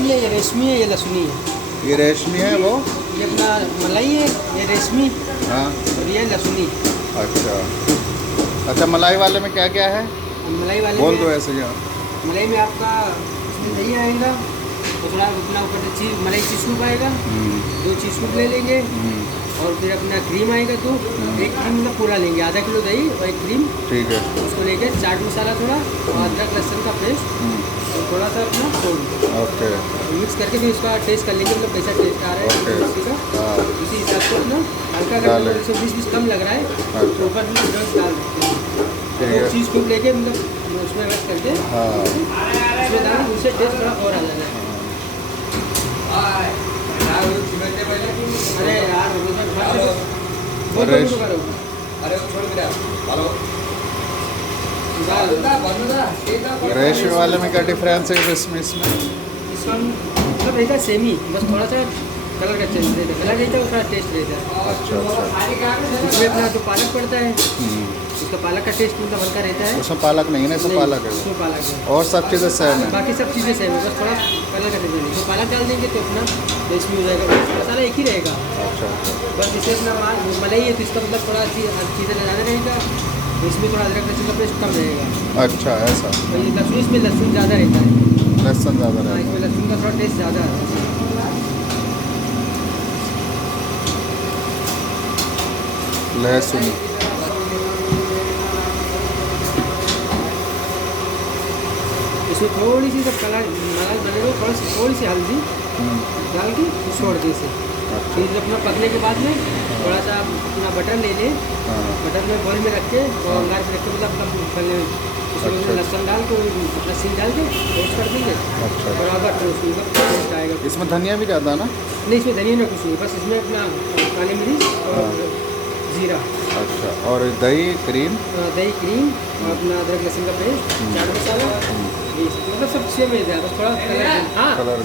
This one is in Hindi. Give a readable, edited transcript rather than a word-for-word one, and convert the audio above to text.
मलाई है, ये रेशमी है, ये लहसुनी है। ये रेशमी है, वो ये अपना मलाई है, ये रेशमी हाँ। और ये लहसुनी। अच्छा अच्छा, मलाई वाले में क्या क्या है? मलाई वाले बोल में, दो ऐसे क्या। मलाई में आपका इसमें दही आएगा, तो थोड़ा अपना ऊपर से चीज़ मलाई चीज़ स्कूप आएगा, 2 चीज़ स्कूप ले लेंगे। और फिर अपना क्रीम आएगा, तो एक क्रीम का पूरा लेंगे, आधा किलो दही और एक क्रीम। ठीक है। उसको लेके चाट मसाला थोड़ा और अदरक लहसुन का पेस्ट और थोड़ा सा अपना सोड ओके। मिक्स करके फिर उसका टेस्ट कर लेंगे, मतलब कैसा टेस्ट आ रहा है मिर्ची का। हाँ। उसी हिसाब से अपना हल्का अगर 120 कम लग रहा है तो ऊपर में रस डाल देते हैं। ठीक है। 2 चीज़ क्यूब लेके मतलब उसमें रस करके हाँ। उसमें डाल के उससे टेस्ट थोड़ा और आ जाता है। अरे यार रेशमी वाले में क्या डिफरेंस है इसमें? इसका मतलब रहता है सेम ही, बस थोड़ा सा कलर का चेंज रहता है, कलर रहता है और थोड़ा टेस्ट रहता है। अच्छा अच्छा। इसमें अपना जो पालक पड़ता है, उसका पालक का टेस्ट मतलब हल्का रहता है। उसमें पालक नहीं है ना, इसमें पालक है। उसमें पालक है और सब चीज़ें सेम है। बाकी सब चीज़ें सेम है, बस थोड़ा कलर का टेस्ट है। तो पालक डाल देंगे तो अपना टेस्ट भी हो जाएगा, मसाला एक ही रहेगा। अच्छा अच्छा। बस इसे अपना मलाई है तो इसका मतलब थोड़ा चीज़ें ज़्यादा रहेगा, इसमें थोड़ा अदरक लहसुन का पेस्ट कम रहेगा। अच्छा ऐसा। और ये लहसुन, इसमें लहसुन ज़्यादा रहता है। लहसुन ज़्यादा हाँ, रहता इसमें लहसुन का थोड़ा टेस्ट ज़्यादा है। है। लहसुन इसमें थोड़ी सी जब कलर मलाई बनेगा, थोड़ी सी हल्दी डाल के छोड़ दी इसे। फिर अपना पकने के बाद में थोड़ा सा अपना बटर ले लें, बटर में बॉल में रख के और अंगार पे रख के मतलब अपना पहले उसमें लहसुन डाल के अपना सील डाल के रोस्ट कर देंगे। अच्छा। बराबर उसमें टेस्ट आएगा। इसमें धनिया भी ज़्यादा ना? नहीं, इसमें धनिया ना कुछ नहीं, बस इसमें अपना काली मिर्च और जीरा। अच्छा। और दही क्रीम? दही क्रीम और अपना अदरक लहसुन का पेस्ट, चाट मसाला, मतलब सब सेम है, बस थोड़ा कलर। हाँ कलर